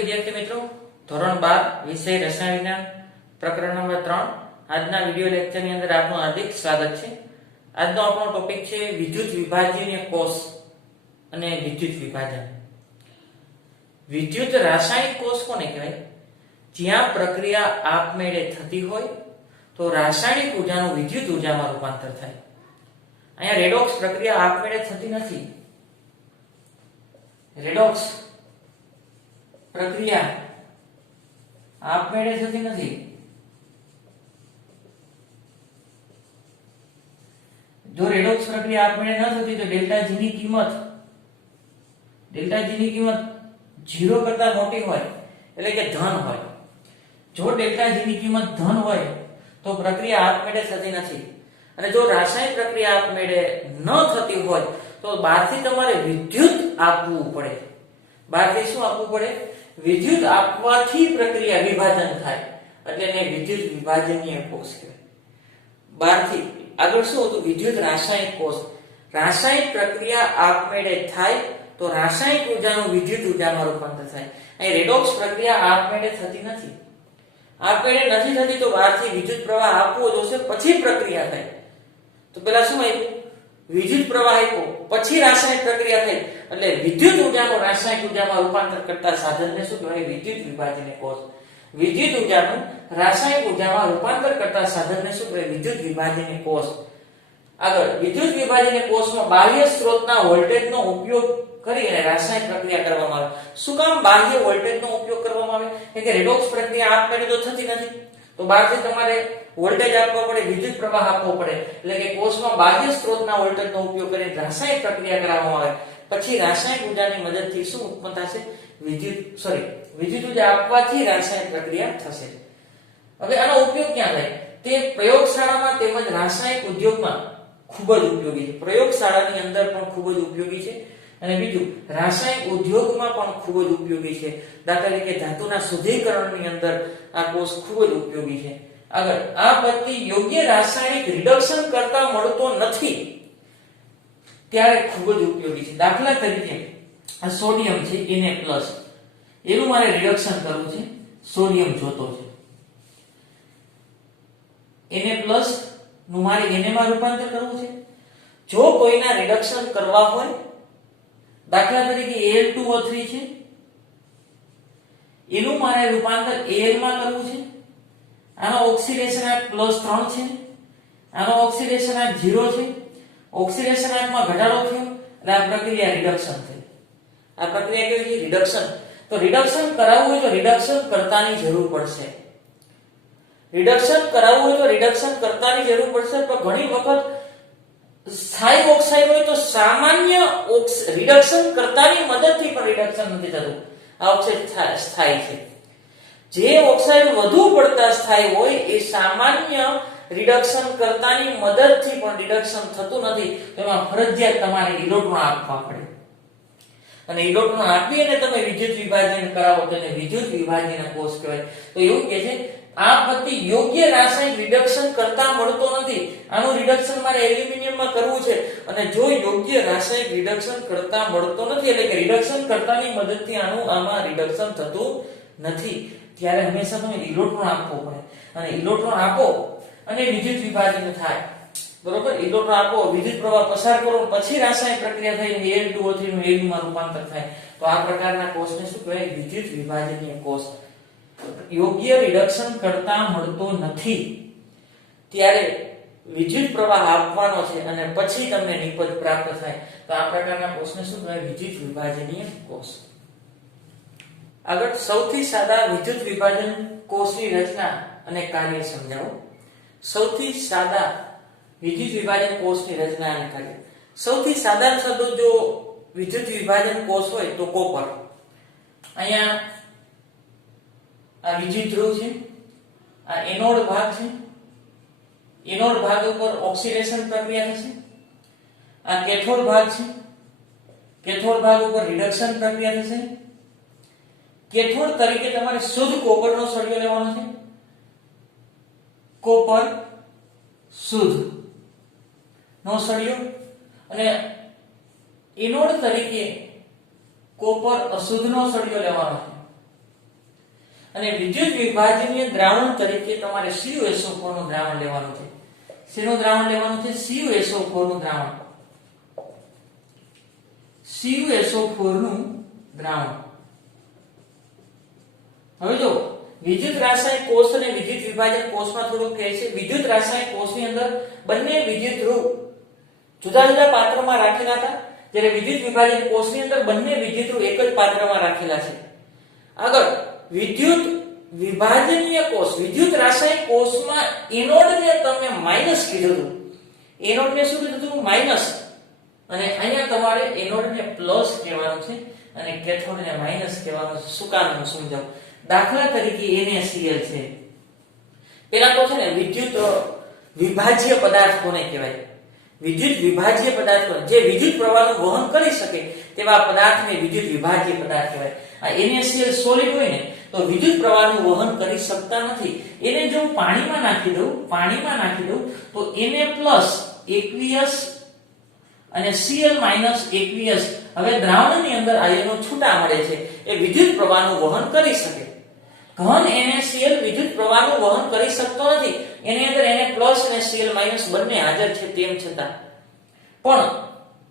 વિદ્યાર્થી મિત્રો, ધોરણ 12 વિષય રસાયણ વિજ્ઞાન પ્રકરણ નંબર 3 આજના વિડિયો લેક્ચરની અંદર આપનું હાર્દિક સ્વાગત છે। આજનો આપણો ટોપિક છે વિદ્યુત વિભાજનીય કોષ અને વિદ્યુત વિભાજન। વિદ્યુત રાસાયણિક કોષ કોને કહેવાય? જ્યાં પ્રક્રિયા આપમેળે થતી હોય તો રાસાયણિક ઊર્જાનું વિદ્યુત ઊર્જામાં રૂપાંતર થાય। અહીંયા રેડોક્સ પ્રક્રિયા આપમેળે થતી નથી। રેડોક્સ પ્રક્રિયા આપમેળે થતી નથી। જો રેડોક્સ પ્રક્રિયા આપમેળે ન થતી તો ડેલ્ટા G ની કિંમત 0 કરતા મોટી હોય એટલે કે ધન હોય। જો ડેલ્ટા G ની કિંમત ધન હોય તો પ્રક્રિયા આપમેળે થતી નથી। અને જો રાસાયણિક પ્રક્રિયા આપમેળે ન થતી હોય તો બહારથી તમારે વિદ્યુત આપવું પડે। બહારથી શું આપવું પડે? વિદ્યુત આપવાથી પ્રક્રિયા વિભાજન થાય એટલે એને વિદ્યુત વિભાજનીય કોષ કહેવાય। બહારથી આગળ શું હતું? વિદ્યુત રાસાયણિક કોષ। રાસાયણિક પ્રક્રિયા આપમેળે થાય તો રાસાયણિક ઊર્જાનું વિદ્યુત ઊર્જામાં રૂપાંતર થાય। અહીં રેડોક્સ પ્રક્રિયા આપમેળે થતી નથી। આપમેળે નથી થતી તો બહારથી વિદ્યુત પ્રવાહ આપવો જોશે પછી પ્રક્રિયા થાય। તો પેલા શું આપ્યું? વિદ્યુત પ્રવાહ આપ્યો પછી રાસાયણિક પ્રક્રિયા થઈ એટલે વિદ્યુત ઊર્જાનું રાસાયણિક ઊર્જામાં રૂપાંતર કરતા સાધનને શું કહેવાય? વિદ્યુત વિભાજનીય કોષ। વિદ્યુત ઊર્જાનું રાસાયણિક ઊર્જામાં રૂપાંતર કરતા સાધનને શું કહેવાય? વિદ્યુત વિભાજનીય કોષ। આગળ વિદ્યુત વિભાજનીય કોષમાં બાહ્ય સ્ત્રોતના વોલ્ટેજનો ઉપયોગ કરી અને રાસાયણિક પ્રક્રિયા કરવામાં આવે। શું કામ બાહ્ય વોલ્ટેજનો ઉપયોગ કરવામાં આવે? કે રેડોક્સ પ્રક્રિયા આપમેળે તો થતી નથી તો બહારથી તમારે વોલ્ટેજ આપવો પડે, વિદ્યુત પ્રવાહ આપવો પડે એટલે કે કોષમાં બાહ્ય સ્ત્રોતના વોલ્ટેજનો ઉપયોગ કરીને રાસાયણિક પ્રક્રિયા કરવામાં આવે પછી રાસાયણિક ઊર્જાની મદદથી શું ઉત્પન્ન થશે? વિદ્યુત ઊર્જા આપવાથી રાસાયણિક પ્રક્રિયા થશે। હવે આનો ઉપયોગ ક્યાં થાય? તે પ્રયોગશાળામાં તેમજ રાસાયણિક ઉદ્યોગમાં ખૂબ જ ઉપયોગી છે। પ્રયોગશાળાની અંદર પણ ખૂબ જ ઉપયોગી છે અને બીજું રાસાયણિક ઉદ્યોગમાં પણ ખૂબ જ ઉપયોગી છે। દાખલા તરીકે ધાતુના શુદ્ધિકરણની અંદર આ કોષ ખૂબ જ ઉપયોગી છે। આગળ આ પદ્ધતિ યોગ્ય રાસાયણિક રિડક્શન કરતા મળતો નથી ત્યારે ખૂબ જ ઉપયોગી છે। દાખલા તરીકે આ સોડિયમ છે Na+, એનું મારે રિડક્શન કરવું છે, સોડિયમ જોતો છે। Na+ નું મારે Na માં રૂપાંતર કરવું છે। જો કોઈના રિડક્શન કરવા હોય, દાખલા તરીકે Al2O3 છે એનું મારે રૂપાંતર Al માં કરવું છે। આનો ઓક્સિડેશનાંક +3 છે, આનો ઓક્સિડેશનાંક 0 છે। ઓક્સિડેશનાંકમાં ઘટાડો થયો એટલે આ પ્રક્રિયા રિડક્શન થઈ। આ પ્રક્રિયા કેવી છે? રિડક્શન। તો રિડક્શન કરાવવું હોય તો રિડક્શન કર્તાની જરૂર પડશે। રિડક્શન કરાવવું હોય તો રિડક્શન કર્તાની જરૂર પડશે પણ ઘણી વખત સ્થાયી ઓક્સાઇડ હોય તો સામાન્ય રિડક્શન કર્તાની મદદથી પણ રિડક્શન નથી થતું। આ ઓક્સાઇડ સ્થાયી છે। જે ઓક્સાઇડ વધુ પડતા સ્થાયી હોય એ સામાન્ય રિડક્શન કર્તાની મદદથી પણ રિડક્શન થતું નથી। તેમાં ફરજિયાત તમારે ઇલેક્ટ્રોન આપવા પડે અને ઇલેક્ટ્રોન આપી અને તમે વિદ્યુત વિભાજન કરાવો તો એને વિદ્યુત વિભાજનીય કોષ કહેવાય। તો એવું કહે છે આ પદ્ધતિ યોગ્ય રાસાયણિક રિડક્શન કરતા મળતો નથી। આનું રિડક્શન મારે એલ્યુમિનિયમમાં કરવું છે અને જો યોગ્ય રાસાયણિક રિડક્શન કરતા મળતો નથી એટલે કે રિડક્શન કર્તાની મદદથી આમાં રિડક્શન થતું નથી ત્યારે હંમેશા તમે ઇલેક્ટ્રોન આપવો પડે અને ઇલેક્ટ્રોન આપો અને વિદ્યુત વિભાજન થાય। બરોબર? ઇલેક્ટ્રોન આપો, વિદ્યુત પ્રવાહ પસાર કરો પછી રાસાયણિક પ્રક્રિયા થઈને Al2O3 નું Al માં રૂપાંતર થાય। તો આ પ્રકારના કોષને શું કહેવાય? વિદ્યુત વિભાજનીય કોષ। યોગ્ય રિડક્શન કરતા મળતો નથી ત્યારે વિદ્યુત પ્રવાહ આપવાનો છે અને પછી તમને નિપજ પ્રાપ્ત થાય તો આ પ્રકારના કોષને શું કહેવાય? વિદ્યુત વિભાજનીય કોષ। આગળ સૌથી સાદા વિદ્યુત વિભાજન કોષની રચના અને કાર્ય સમજાવો। સૌથી સાદા વિદ્યુત વિભાજન કોષની રચના અને કાર્ય। સૌથી સાધારણ શબ્દો જો વિદ્યુત વિભાજન કોષ હોય તો કોપર। અહીંયા આ વિદ્યુત ધ્રુવ છે, આ એનોડ ભાગ છે, એનોડ ભાગ ઉપર ઓક્સિડેશન પ્રક્રિયા થશે। આ કેથોડ ભાગ છે, કેથોડ ભાગ ઉપર રિડક્શન પ્રક્રિયા થશે। કેથોડ તરીકે તમારે શુદ્ધ કોપરનો સળિયો લેવાનો છે, કોપર શુદ્ધ નો સળિયો અને એનોડ તરીકે કોપર અશુદ્ધનો સળિયો લેવાનો છે। અને વિદ્યુત વિભાજનીય દ્રાવણ તરીકે તમારે CuSO4 નું દ્રાવણ લેવાનું છે. શેનું દ્રાવણ લેવાનું છે? CuSO4 નું દ્રાવણ. CuSO4 નું દ્રાવણ. હવે જો વિદ્યુત રાસાયણિક કોષ અને વિદ્યુત વિભાજન કોષમાં થોડું ફેર છે. વિદ્યુત રાસાયણિક કોષની અંદર બંને વિદ્યુત ધ્રુવ જુદા જુદા પાત્રમાં રાખેલા હતા, જ્યારે વિદ્યુત વિભાજન કોષની અંદર બંને વિદ્યુત ધ્રુવ એક જ પાત્રમાં રાખેલા છે. આગળ વિદ્યુત વિભાજનીય કોષ, વિદ્યુત રાસાયણિક કોષમાં એનોડને તમે માઈનસ કીધું હતું. એનોડને શું કીધું હતું? માઈનસ. અને અહીંયા તમારે એનોડને પ્લસ કહેવાનું છે અને કેથોડને માઈનસ કહેવાનું છે. શું કામ હું સમજાવું. દાખલા તરીકે NaCl છે. પેલા તો છે ને વિદ્યુત વિભાજ્ય પદાર્થ કોને કહેવાય? વિદ્યુત વિભાજ્ય પદાર્થ જે વિદ્યુત પ્રવાહનું વહન કરી શકે તેવા પદાર્થને વિદ્યુત વિભાજ્ય પદાર્થ કહેવાય. આ NaCl સોલિડ હોય ને તો વિદ્યુત પ્રવાહનું વહન કરી શકતા નથી. એને જો હું પાણીમાં નાખી દઉં તો Na+ aqueous અને Cl aqueous હવે દ્રાવણની અંદર આયનો છૂટા મળે છે. એ વિદ્યુત પ્રવાહનું વહન કરી શકે. ઘન NaCl વિદ્યુત પ્રવાહનું વહન કરી શકતો નથી. એની અંદર Na+ અને Cl- બંને હાજર છે તેમ છતાં પણ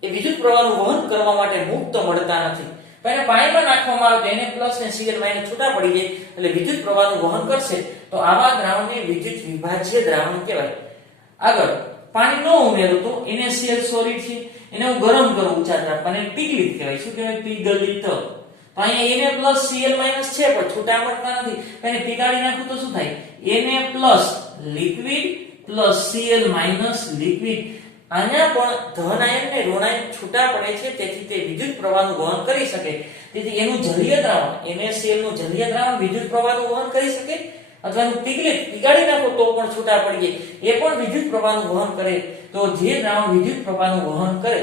એ વિદ્યુત પ્રવાહનું વહન કરવા માટે મુક્ત મળતા નથી. પણ પાણીમાં નાખવામાં આવે તો Na+ અને Cl- છૂટા પડી જાય એટલે વિદ્યુત પ્રવાહનું વહન કરશે. તો આવા દ્રાવણને વિદ્યુત વિભાજ્ય દ્રાવણ કહેવાય. આગળ પાણી ન ઉમેરું તો NaCl સોલિડ છે, એને હું ગરમ કરું ઊંચા તાપમાને પીગલિત કહેવાય. શું કહેવાય? પીગલિત. તો અહીંયા Na+ Cl- છે પણ છૂટા મળતા નથી. એને પીગાળી નાખું તો શું થાય? Na+ liquid plus Cl- liquid. આના પણ ધન આયન ને ઋણ આયન છૂટા પડે છે, તેથી તે વિદ્યુત પ્રવાહનું વહન કરી શકે. તેથી એનું જલીય દ્રાવણ NaCl નું જલીય દ્રાવણ વિદ્યુત પ્રવાહનું વહન કરી શકે. અથવા એનું પીગાળી નાખો તો પણ છૂટા પડી જાય, એ પણ વિદ્યુત પ્રવાહનું વહન કરે. તો જે દ્રાવણ વિદ્યુત પ્રવાહનું વહન કરે,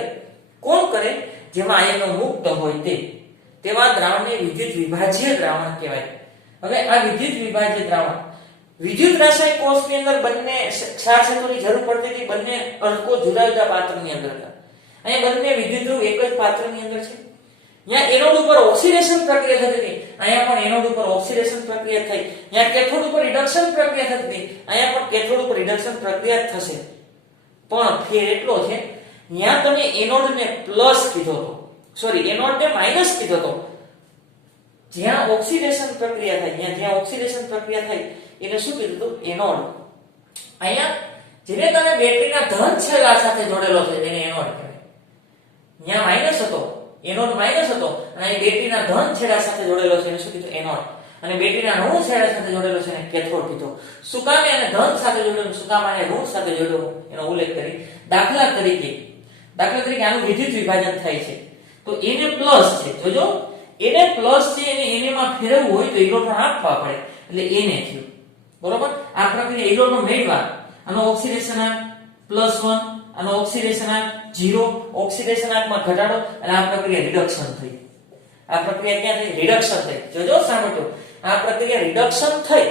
કોણ કરે? જેમાં આયનો મુક્ત હોય તેવા દ્રાવણને વિદ્યુત વિભાજ્ય દ્રાવણ કહેવાય. હવે આ વિદ્યુત વિભાજ્ય દ્રાવણ વિદ્યુત રાસાયણિક કોષની અંદર બંને ક્ષાર સંયોજનની જરૂર પડતી હતી. બંને અણકો જુદા જુદા પાત્રની અંદર હતા. અહીંયા બંને વિદ્યુત ધ્રુવ એક જ પાત્રની અંદર છે. અહીંયા એનોડ ઉપર ઓક્સિડેશન પ્રક્રિયા થતી હતી, અહીંયા પણ એનોડ ઉપર ઓક્સિડેશન પ્રક્રિયા થઈ. અહીંયા કેથોડ ઉપર રિડક્શન પ્રક્રિયા થતી હતી, અહીંયા પણ કેથોડ ઉપર રિડક્શન પ્રક્રિયા થશે. પણ ફેર એટલો છે, અહીંયા તમે એનોડને પ્લસ કીધો હતો, સોરી એનોડને માઈનસ કીધો હતો. જ્યાં ઓક્સિડેશન પ્રક્રિયા થાય, જ્યાં ઓક્સિડેશન પ્રક્રિયા થાય એને શું કીધું હતું? એનોડ. અહીંયા જેને તમે બેટરીના ધન છેડા સાથે જોડેલો છે એને એનોડ કહેવાય. અહીંયા માઈનસ હતો, એનોડ માઈનસ હતો, અને અહીં બેટરીના ધન છેડા સાથે જોડેલો છે એને શું કીધું? એનોડ. અને બેટરીના ઋણ છેડા સાથે જોડેલો છે એને કેથોડ કીધો. શું કામ એને ધન સાથે જોડેલો, શું કામ એને ઋણ સાથે જોડેલો એનો ઉલ્લેખ કરી. દાખલા તરીકે આનું વિદ્યુત વિભાજન થાય છે તો Na+ છે, જોજો Na+ છે એને માં ફેરવવું હોય તો ઇલેક્ટ્રોન આપવા પડે એટલે Na થયું. બરોબર? આ પ્રક્રિયા ઇલેક્ટ્રોન મેળવા, આનો ઓક્સિડેશન આંક +1, આનો ઓક્સિડેશન આંક 0, ઓક્સિડેશન આંકમાં ઘટાડો, અને આ પ્રક્રિયા રિડક્શન થઈ. આ પ્રક્રિયા ક્યાં થઈ? રિડક્શન થઈ. જોજો સાંભળો, આ પ્રક્રિયા રિડક્શન થઈ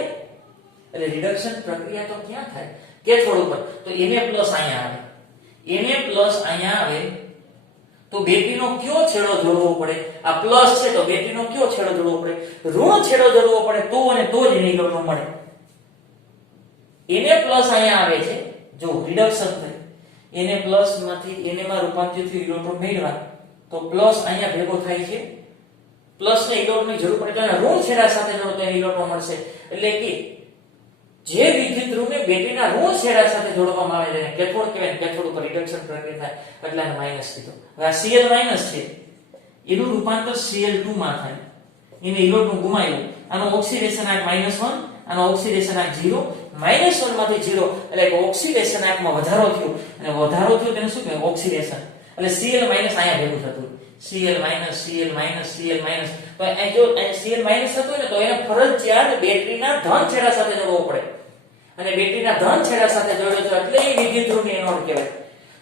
એટલે રિડક્શન પ્રક્રિયા તો ક્યાં થાય? કેથોડ ઉપર. તો Na+ અહીંયા આવે, Na+ અહીંયા આવે તો બેટરીનો કયો છેડો જોડવો પડે? આ પ્લસ છે તો બેટરીનો કયો છેડો જોડવો પડે? ઋણ છેડો જોડવો પડે, તો અને તો જ એને ઇલેક્ટ્રોન મળે. Na+ અહીંયા આવે છે, જો રિડક્શન થાય, Na+ માંથી Na માં રૂપાંતરિત થઈ ઇલેક્ટ્રોન મેળવા તો પ્લસ અહીંયા ભેગો થાય છે, પ્લસ ને ઇલેક્ટ્રોનની જરૂર પડે તો ઋણ છેડા સાથે જોડો તો ઇલેક્ટ્રોન મળશે. એટલે કે જે વિદ્યુત ધ્રુવને બેટરીના ઋણ છેડા સાથે જોડવામાં આવે છે કેથોડ કહેવાય. કેથોડ ઉપર રિડક્શન પ્રક્રિયા થાય એટલે આને માઈનસ કીધો. હવે આ Cl- છે, એનું રૂપાંતર Cl2 માં થાય, એને ઇલેક્ટ્રોન ગુમાવ્યું. આનો ઓક્સિડેશન આંક -1, આનો ઓક્સિડેશન આંક 0, -1 માંથી 0 એટલે કે ઓક્સિડેશન આંકમાં વધારો થયો, અને વધારો થયો તેને શું કહેવાય? ઓક્સિડેશન. એટલે Cl- અહીંયા ભેગું થતું, Cl- તો અહીં જો Cl- થતું ને તો એને ફરજિયાત બેટરીના ધન છેડા સાથે જોડવો પડે, અને બેટરીના ધન છેડા સાથે જોડ્યો છે એટલે એ વિદ્યુત ધ્રુવને એનોડ કહેવાય.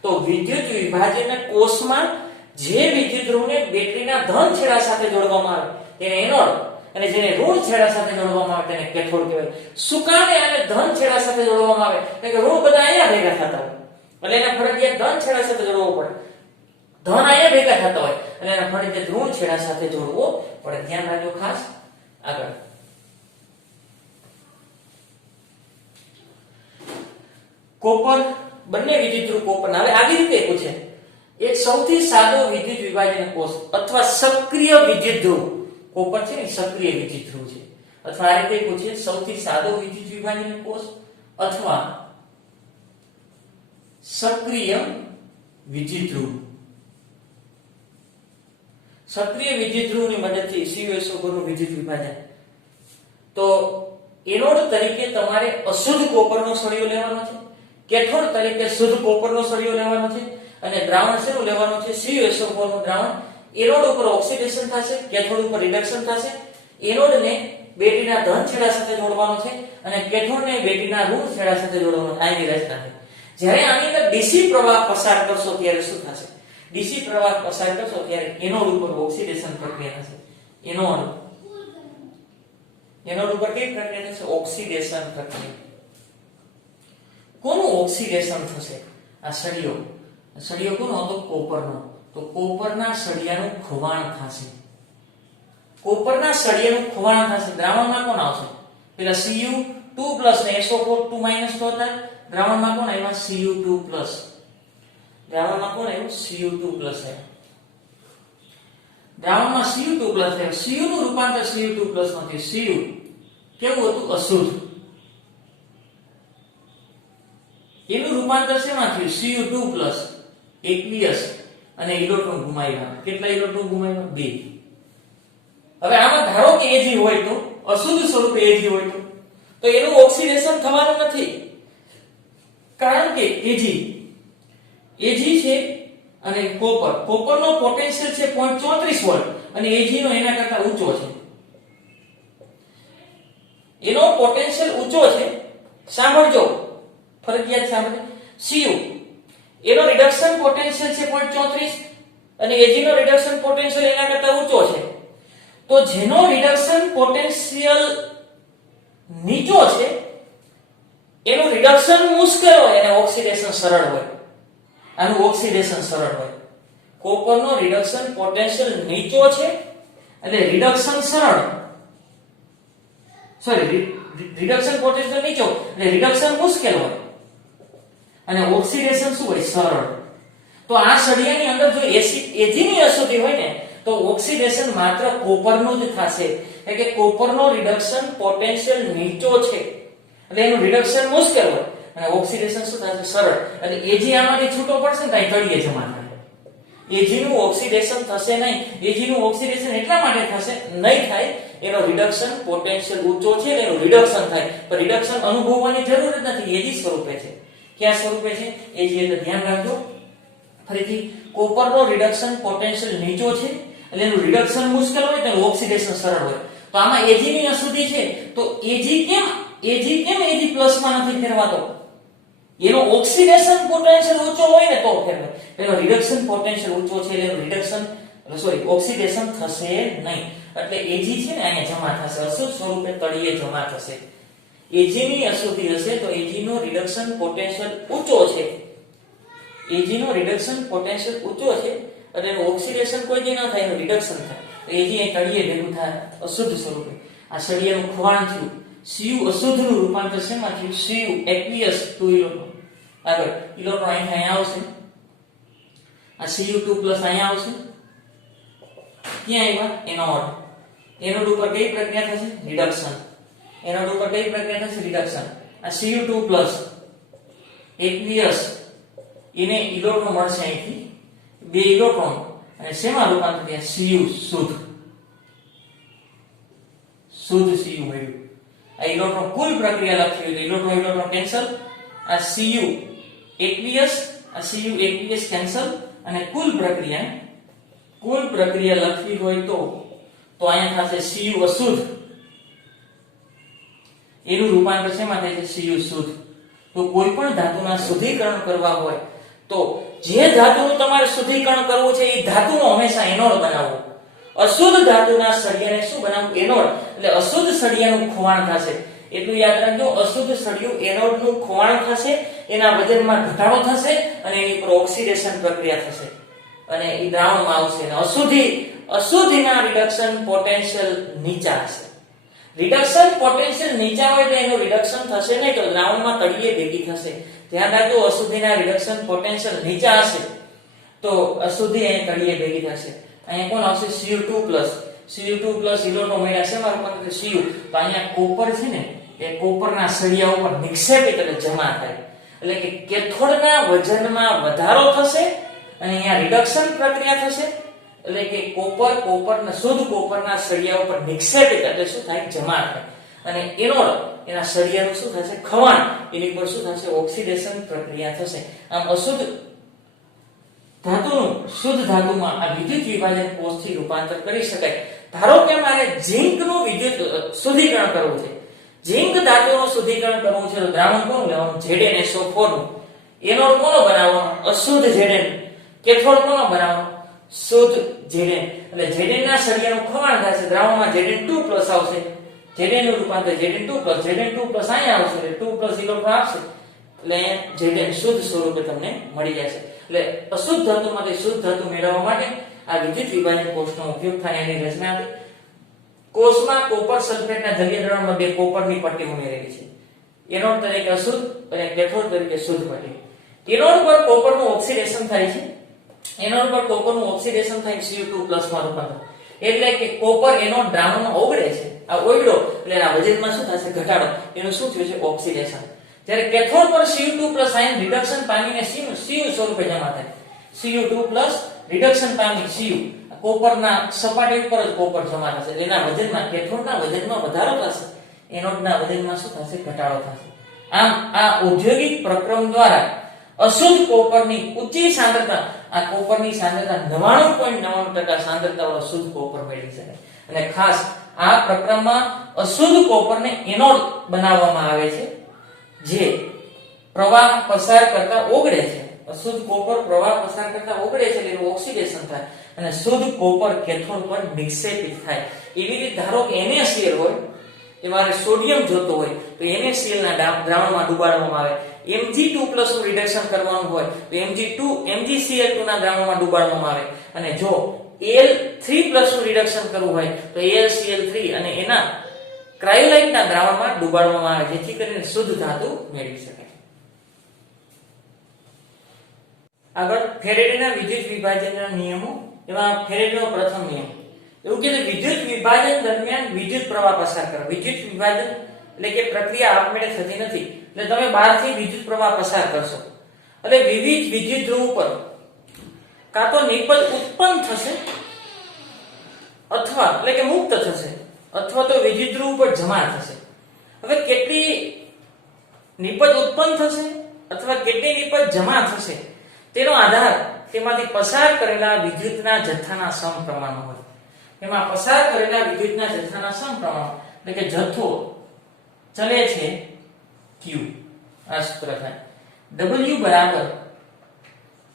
તો વિદ્યુત વિભાજનના કોષમાં જે વિદ્યુત ધ્રુવને બેટરીના ધન છેડા સાથે જોડવામાં આવે તેને એનોડ, અને જેને ઋણ છેડા સાથે જોડવામાં આવે તેને કેથોડ કહેવાય. શું કામ આને ધન છેડા સાથે જોડવામાં આવે? કારણ કે ઋણ બધા અહીંયા ભેગા થતા હોય એટલે એને ફરજિયાત ધન છેડા સાથે જોડવો પડે. ધન અહીંયા ભેગા થતા હોય એટલે એને ફરજિયાત ઋણ છેડા સાથે જોડવો પડે. ધ્યાન રાખજો ખાસ. આગળ કોપર, બંને વિદ્યુત ધ્રુવ કોપરના. હવે આવી રીતે પૂછે એક સૌથી સાદો વિદ્યુત વિભાજન કોષ અથવા સક્રિય વિદ્યુત ધ્રુવ, કોપર છે ને સક્રિય વિદ્યુત ધ્રુવ છે, અથવા આ રીતે પૂછે સૌથી સાદો વિદ્યુત વિભાજન કોષ અથવા સક્રિય વિદ્યુત ધ્રુવ. સક્રિય વિદ્યુત ધ્રુવની મદદથી CuSO4 નું વિદ્યુત વિભાજન. તો એનોડ તરીકે તમારે અશુદ્ધ કોપરનો સળિયો લેવાનો છે, કેથોડ તરીકે શુદ્ધ કોપરનો સળિયો લેવાનો છે, અને દ્રાવણ શેનું લેવાનું છે? CuSO4 નું દ્રાવણ. એનોડ ઉપર ઓક્સિડેશન થશે, કેથોડ ઉપર રિડક્શન થશે. એનોડને બેટરીના ધન છેડા સાથે જોડવાનો છે અને કેથોડને બેટરીના ઋણ છેડા સાથે જોડવાનો છે. આની રચના છે. જ્યારે આની અંદર ડીસી પ્રવાહ પસાર કરશો ત્યારે શું થશે? ડીસી પ્રવાહ પસાર કરશો ત્યારે એનોડ ઉપર ઓક્સિડેશન પ્રક્રિયા થશે. એનોડ ઉપર કઈ પ્રક્રિયા થશે? ઓક્સિડેશન પ્રક્રિયા. કોનું ઓક્સિડેશન થશે? આ સળિયો. સળિયો કોનો હતો? કોપરનો. તો કોપરના સળિયાનું ખોવાણ થશે. કોપરના સળિયાનું ખોવાણ થશે. દ્રાવણમાં કોણ આવશે? પેલા Cu2+ ને SO4 2- તો હતા. દ્રાવણમાં કોણ આવ્યા? Cu2+. દ્રાવણમાં કોણ આવ્યું? Cu2+ આવ્યું. દ્રાવણમાં Cu2+ આવ્યું. Cu નું રૂપાંતર Cu2+ માં થયું. Cu કેવું હતું? અશુદ્ધ. એનું રૂપાંતર શેમાં થયું? Cu2+, aqueous, અને ઇલેક્ટ્રોન ગુમાવ્યા. કેટલા ઇલેક્ટ્રોન ગુમાવ્યા? 2. હવે આમાં ધારો કે Ag હોય તો, અશુદ્ધ સ્વરૂપે Ag હોય તો એનું ઓક્સિડેશન થવાનું નથી. કારણ કે Ag છે અને કોપરનો પોટેન્શિયલ છે 0.34 વોલ્ટ અને Ag નો એના કરતા ઊંચો છે. એનો પોટેન્શિયલ ઊંચો છે. સાંભળજો, ફરજિયાત સાંભળજો. Cu એનો રિડક્શન પોટેન્શિયલ છે 0.34 અને Ag નો રિડક્શન પોટેન્શિયલ એના કરતા ઊંચો છે. તો જેનો રિડક્શન પોટેન્શિયલ નીચો છે એનું રિડક્શન મુશ્કેલ હોય અને ઓક્સિડેશન સરળ હોય. આનું ઓક્સિડેશન સરળ હોય. કોપરનો રિડક્શન પોટેન્શિયલ નીચો છે એટલે રિડક્શન સરળ. રિડક્શન પોટેન્શિયલ નીચો એટલે રિડક્શન મુશ્કેલ હોય અને ઓક્સિડેશન શું હોય? સરળ. તો આ સળિયાની અંદર જો Ag ની અશુદ્ધિ હોય ને તો ઓક્સિડેશન માત્ર કોપરનું જ થશે. એટલે કે કોપરનો રિડક્શન પોટેન્શિયલ નીચો છે એટલે એનું રિડક્શન મુશ્કેલ હોય અને ઓક્સિડેશન શું થશે? સરળ. અને Ag આમાંથી છૂટો પડશે ને તો તળિયે જમા થાય. Ag નું ઓક્સિડેશન થશે નહીં. Ag નું ઓક્સિડેશન એટલા માટે થશે નહીં થાય, એનો રિડક્શન પોટેન્શિયલ ઊંચો છે એટલે એનું રિડક્શન થાય. પણ રિડક્શન અનુભવવાની જરૂર જ નથી. Ag સ્વરૂપે છે. કયા સ્વરૂપે છે? Ag. એટલે ધ્યાન રાખજો. ફરીથી, કોપરનો રિડક્શન પોટેન્શિયલ નીચો છે એટલે એનું રિડક્શન મુશ્કેલ હોય તો ઓક્સિડેશન સરળ હોય. તો આમાં Ag ની અશુદ્ધિ છે તો Ag કેમ Ag+ માં નથી ફેરવાતો? એનો ઓક્સિડેશન પોટેન્શિયલ ઊંચો હોય ને તો ફેરવે. એનો રિડક્શન પોટેન્શિયલ ઊંચો છે એટલે એનું ઓક્સિડેશન થશે નહીં. એટલે Ag છે ને અહીંયા જમા થશે, અશુદ્ધ સ્વરૂપે તળિયે જમા થશે. Ag ની અશુદ્ધિ હશે તો Ag નો રિડક્શન પોટેન્શિયલ ઊંચો છે. Ag નો રિડક્શન પોટેન્શિયલ ઊંચો છે એટલે એનું ઓક્સિડેશન કોઈ દી ન થાય, એનું રિડક્શન થાય. તો Ag અહીં તળિયે ભેગું થાય અશુદ્ધ સ્વરૂપે. આ સળિયાનું ખોવાણ થયું. Cu અશુદ્ધ નું રૂપાંતર શેમાં થયું? Cu aqueous 2 electron. આગળ ઇલેક્ટ્રોન અહીંયા આવશે. આ Cu2+ અહીંયા આવશે. ક્યાં આવ્યા? એનોડ ઉપર કઈ પ્રક્રિયા થશે? રિડક્શન. એનોડ ઉપર કઈ પ્રક્રિયા થશે? રિડક્શન. આ Cu2+ aqueous એને ઇલેક્ટ્રોન મળશે અહીંથી 2 ઇલેક્ટ્રોન અને શેમાં રૂપાંતર થયા? Cu શુદ્ધ Cu મળ્યું. આ ઇલેક્ટ્રોન કુલ પ્રક્રિયા લખી હોય તો ઇલેક્ટ્રોન કેન્સલ. આ Cu aqueous કેન્સલ અને કુલ પ્રક્રિયા લખવી હોય તો અહીંયા થશે Cu અશુદ્ધ. એનું રૂપાંતર શેમાં થાય છે? Cu શુદ્ધ. તો કોઈ પણ ધાતુના શુદ્ધિકરણ કરવા હોય તો જે ધાતુનું તમારે શુદ્ધિકરણ કરવું છે એ ધાતુનો હંમેશા એનોડ બનાવવો. અશુદ્ધ ધાતુના સળિયાને શું બનાવવું? એનોડ. એટલે અશુદ્ધ સળિયાનું ખોવાણ થશે. એટલું યાદ રાખજો, અશુદ્ધ સળિયું એનોડનું ખોવાણ થશે, એના વજનમાં ઘટાડો થશે અને એની ઉપર ઓક્સિડેશન પ્રક્રિયા થશે અને એ દ્રાવણમાં આવશે. અને અશુદ્ધિના રિડક્શન પોટેન્શિયલ નીચા હશે. રિડક્શન પોટેન્શિયલ નીચા હોય તો એનું રિડક્શન થશે નહીં, તો દ્રાવણમાં તળિયે ભેગી થશે. ધ્યાન રાખજો, અશુદ્ધિના રિડક્શન પોટેન્શિયલ નીચા હશે તો અશુદ્ધિ અહીં તળિયે ભેગી થશે. અહીંયા કોણ આવશે? Cu2+. Cu2+ ઇલેક્ટ્રોન શેમાં રૂપાંતરિત? Cu. તો અહીંયા કોપર છે ને એ કોપરના સળિયા ઉપર નિક્ષેપિત એટલે જમા થાય, એટલે કે કેથોડના વજનમાં વધારો થશે અને અહીંયા રિડક્શન પ્રક્રિયા થશે, એટલે કે કોપરના શુદ્ધ કોપરના સળિયા ઉપર નિક્ષેપિત એટલે શું થાય? જમા થાય. અને એના સળિયાનું શું થશે? ખવાણ, એની પર શું થશે? ઓક્સિડેશન પ્રક્રિયા થશે. આમ અશુદ્ધ ધાતુનું શુદ્ધ ધાતુમાં આ વિદ્યુત વિભાજન કોષથી રૂપાંતર કરી શકાય. ધારો કે મારે ઝિંકનું વિદ્યુત શુદ્ધિકરણ કરવું છે, ઝિંક ધાતુનું શુદ્ધિકરણ કરવું છે, તો દ્રાવણ કોનું લેવાનું? ZnSO4 નું. એનો કોનો બનાવવાનો? અશુદ્ધ Zn. કેથોડ કોનો બનાવવાનો? શુદ્ધ Zn. એટલે Zn ના સળિયાનું ખવાણ થશે, દ્રાવણમાં Zn2+ આવશે, Zn નું રૂપાંતર Zn2+ અહીંયા આવશે એટલે 2+ ઇલેક્ટ્રોન આપશે, એટલે Zn શુદ્ધ સ્વરૂપે તમને મળી જશે. એટલે અશુદ્ધ ધાતુમાંથી શુદ્ધ ધાતુ મેળવવા માટે આ વિદ્યુત વિભાજન કોષનો ઉપયોગ થાય. એની રચના કોષમાં કોપર સલ્ફેટના જલીય દ્રાવણમાં બે કોપરની પટ્ટી ઉમેરેલી છે, એનોડ તરીકે અશુદ્ધ અને કેથોડ તરીકે શુદ્ધ પટ્ટી. એનોડ પર કોપરનું ઓક્સિડેશન થાય છે, એનોડ પર કોપરનું ઓક્સિડેશન થાય Cu2+ માં રૂપાંતર, એટલે કે કોપર એનોડ દ્રાવણમાં ઓગળે છે. આ ઓગળ્યો એટલે એના વજનમાં શું થશે? ઘટાડો. એનું શું થયું છે? ઓક્સિડેશન. જ્યારે કેથોડ પર Cu2+ આયન રિડક્શન પામીને Cu સ્વરૂપે જમા થાય. Cu2+ રિડક્શન પામી Cu કોપરના સપાટી ઉપર જ કોપર જમા થશે, એના વજનમાં કેથોડના વજનમાં વધારો થશે, એનોડના વજનમાં શું થશે? ઘટાડો થશે. આમ આ ઔદ્યોગિક પ્રક્રમ દ્વારા અશુદ્ધ કોપરની ઊંચી સાંદ્રતા, આ કોપરની સાંદ્રતા 99.99% સાંદ્રતાવાળો શુદ્ધ કોપર મેળવી શકાય. અને ખાસ આ પ્રક્રમમાં અશુદ્ધ કોપરને એનોડ બનાવવામાં આવે છે, જે પ્રવાહ પસાર કરતા ઓગળે છે. અશુદ્ધ કોપર પ્રવાહ પસાર કરતા ઓગળે છે એટલે એનું ઓક્સિડેશન થાય અને શુદ્ધ કોપર કેથોડ પર નિક્ષેપિત થાય. એવી રીતે ધારો કે NaCl હોય, તમારે સોડિયમ જોતો હોય તો NaCl ના દ્રાવણમાં ડુબાડવામાં આવે. Mg2+ નું રિડક્શન કરવાનું હોય તો MgCl2 ના દ્રાવણમાં ડુબાડવામાં આવે. અને જો Al3+ નું રિડક્શન કરવું હોય તો AlCl3 અને એના ક્રાયોલાઇટના દ્રાવણમાં ડુબાડવામાં આવે, જેથી કરીને શુદ્ધ ધાતુ મેળવી શકાય. આગળ ફેરેડેના વિદ્યુત વિભાજનના નિયમો. એમાં ફેરેડેનો પ્રથમ નિયમ એવું કે વિદ્યુત વિભાજન દરમિયાન વિદ્યુત પ્રવાહ પસાર કરો. વિદ્યુત વિભાજન એટલે કે પ્રક્રિયા આપમેળે થતી નથી, એટલે તમે બહારથી વિદ્યુત પ્રવાહ પસાર કરશો એટલે વિવિધ વિદ્યુત ધ્રુવ પર કાં તો નિપજ ઉત્પન્ન થશે અથવા એટલે કે મુક્ત થશે, અથવા તો વિદ્યુત ધ્રુવ પર જમા થશે. હવે કેટલી નિપજ ઉત્પન્ન થશે અથવા કેટલી નિપજ જમા થશે તેનો આધાર તેમાંથી પસાર કરેલા વિદ્યુતના જથ્થાના સમપ્રમાણમાં હોય. એમાં પસાર કરેલા વિદ્યુતના જથ્થાના સમપ્રમાણ એટલે કે જથ્થો ચલે છે Q. આ સૂત્ર થાય W બરાબર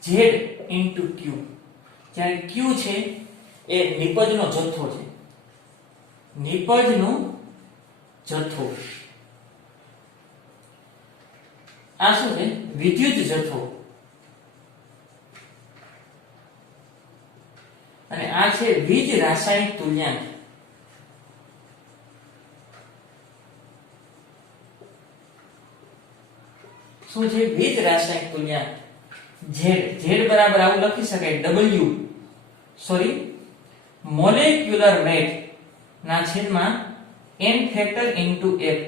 Z into Q. જ્યાં Q છે એ નિપજનો જથ્થો છે, નિપજનો જથ્થો. આ શું છે? વિદ્યુત જથ્થો. અને આ છે વીજ રાસાયણિક તુલ્યાંક. શું છે? વીજ રાસાયણિક તુલ્યાંક. Z બરાબર આવું લખી શકાય મોલેક્યુલર વેટ ના છેદમાં n ફેક્ટર into f.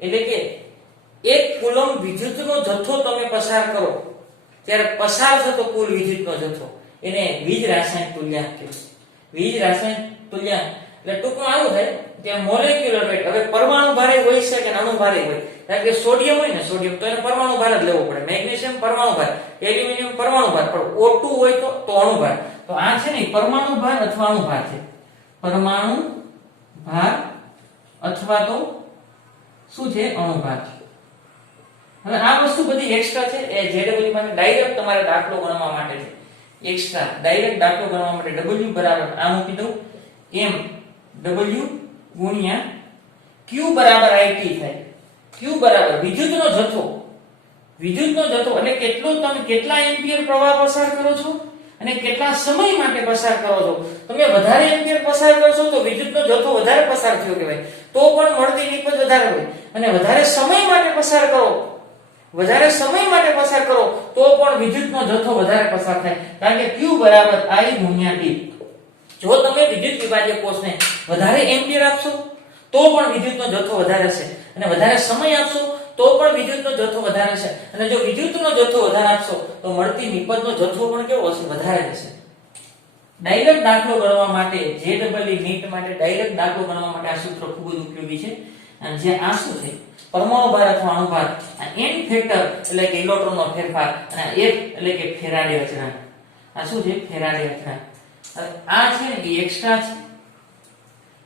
એટલે કે 1 કુલમ વિદ્યુતનો જથ્થો તમે પસાર કરો ત્યારે પસાર થતો કુલ વિદ્યુતનો જથ્થો એને વીજ રાસાયણિક તુલ્યાંક કહેવાય. વીજ રાસાયણિક તુલ્યાંક એટલે ટૂંકમાં આવું થાય કે મોલેક્યુલર વેટ. હવે પરમાણુ ભારે હોય છે કે અણુ ભારે હોય? કારણ કે સોડિયમ હોય ને, સોડિયમ તો એને પરમાણુ ભાર જ લેવો પડે, મેગ્નેશિયમ પરમાણુ ભાર, એલ્યુમિનિયમ પરમાણુ ભાર, પણ O2 હોય તો અણુ ભાર. તો આ છે ને પરમાણુ ભાર અથવા અણુ ભાર છે. પરમાણુ ભાર અથવા તો શું છે? અણુ ભાર. હવે આ વસ્તુ બધી એક્સ્ટ્રા છે, એ JW માટે ડાયરેક્ટ તમારે દાખલો ગણવા માટે છે. એક્સ્ટ્રા ડાયરેક્ટ દાખલો ગણવા માટે W બરાબર આ મૂકી દઉં m W ગુણ્યા Q બરાબર IT થાય. Q બરાબર વિદ્યુતનો જથ્થો, વિદ્યુતનો જથ્થો એટલે કેટલો તમે કેટલા એમ્પિયર પ્રવાહ પસાર કરો છો અને કેટલા સમય માટે પસાર કરો છો. તમે વધારે એમ્પિયર પસાર કરશો તો વિદ્યુતનો જથ્થો વધારે પસાર થયો કહેવાય, તો પણ મળતી નિપજ વધારે હોય. અને વધારે સમય માટે પસાર કરો, વધારે સમય માટે પસાર કરો તો પણ વિદ્યુતનો જથ્થો વધારે પસાર થાય, કારણ કે Q બરાબર I ગુણ્યા T. જો તમે વિદ્યુત વિભાજ્ય કોષને વધારે એમ્પિયર આપશો તો પણ વિદ્યુતનો જથ્થો વધારે હશે, અને વધારે સમય આપશો તો પણ વિદ્યુતનો જથ્થો વધારે હશે, અને જો વિદ્યુતનો જથ્થો વધારે આપશો તો મળતી નિપજનો જથ્થો પણ કેવો હશે? વધારે હશે. ડાયરેક્ટ દાખલો ગણવા માટે, JEE નીટ માટે ડાયરેક્ટ દાખલો ગણવા માટે આ સૂત્ર ખૂબ જ ઉપયોગી છે. અને જે આ શું છે? પરમાણુ ભાર અથવા અણુ ભાર. આ n ફેક્ટર એટલે કે ઇલેક્ટ્રોનનો ફેરફાર, અને F એટલે કે ફેરાડે અચળાંક. આ શું છે? ફેરાડે અચળાંક. આ છે ને એ એક્સ્ટ્રા છે,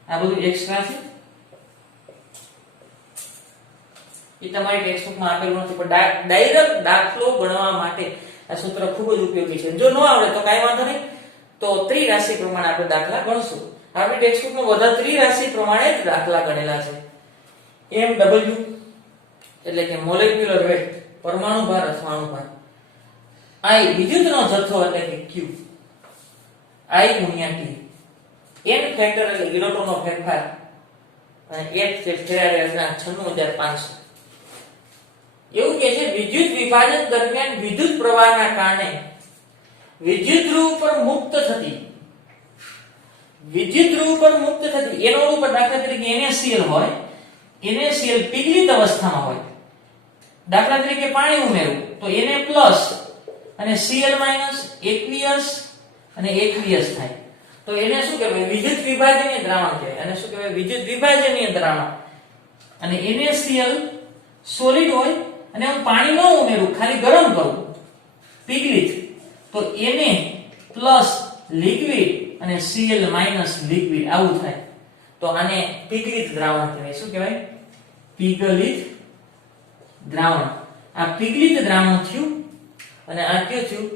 આ બધું એક્સ્ટ્રા છે, એ તમારી ટેક્સ્ટબુકમાં આપેલું નથી, પણ ડાયરેક્ટ દાખલો ગણવા માટે આ સૂત્ર ખૂબ જ ઉપયોગી છે. જો ન આવડે તો કાંઈ વાંધો નહીં, તો ત્રિરાશિ પ્રમાણે આપણે દાખલા ગણશું. આપણી ટેક્સ્ટબુકમાં બધા ત્રિરાશિ પ્રમાણે જ દાખલા ગણેલા છે. MW એટલે કે મોલેક્યુલર વેટ, પરમાણુ ભાર અથવા અણુ ભાર. I વિદ્યુતનો જથ્થો એટલે કે Q, I ગુણ્યા T. n ફેક્ટર એટલે ઇલેક્ટ્રોનનો ફેરફાર, અને F છે ફેરાડે અચળાંક 96500. એવું કે છે વિદ્યુત વિભાજન દરમિયાન વિદ્યુત પ્રવાહના કારણે વિદ્યુત ધ્રુવ પર મુક્ત થતી એનોડ ઉપર દાખલા તરીકે NaCl હોય, NaCl પીગલિત અવસ્થામાં હોય, દાખલા તરીકે પાણી ઉમેરવું તો Na+ અને Cl- aqueous અને aqueous થાય, તો એને શું કહેવાય? વિદ્યુત વિભાજનીય દ્રાવણ કહેવાય. અને શું કહેવાય? વિદ્યુત વિભાજનીય દ્રાવણ. અને NaCl સોલિડ હોય અને હું પાણી ન ઉમેરું, ખાલી ગરમ કરું, પીગલિત, તો Na+ લિક્વિડ અને Cl- લિક્વિડ આવું થાય, તો આને પીગલિત દ્રાવણ કહેવાય. શું કહેવાય? પીગલિત દ્રાવણ. આ પીગલિત દ્રાવણ થયું, અને આ કયું થયું?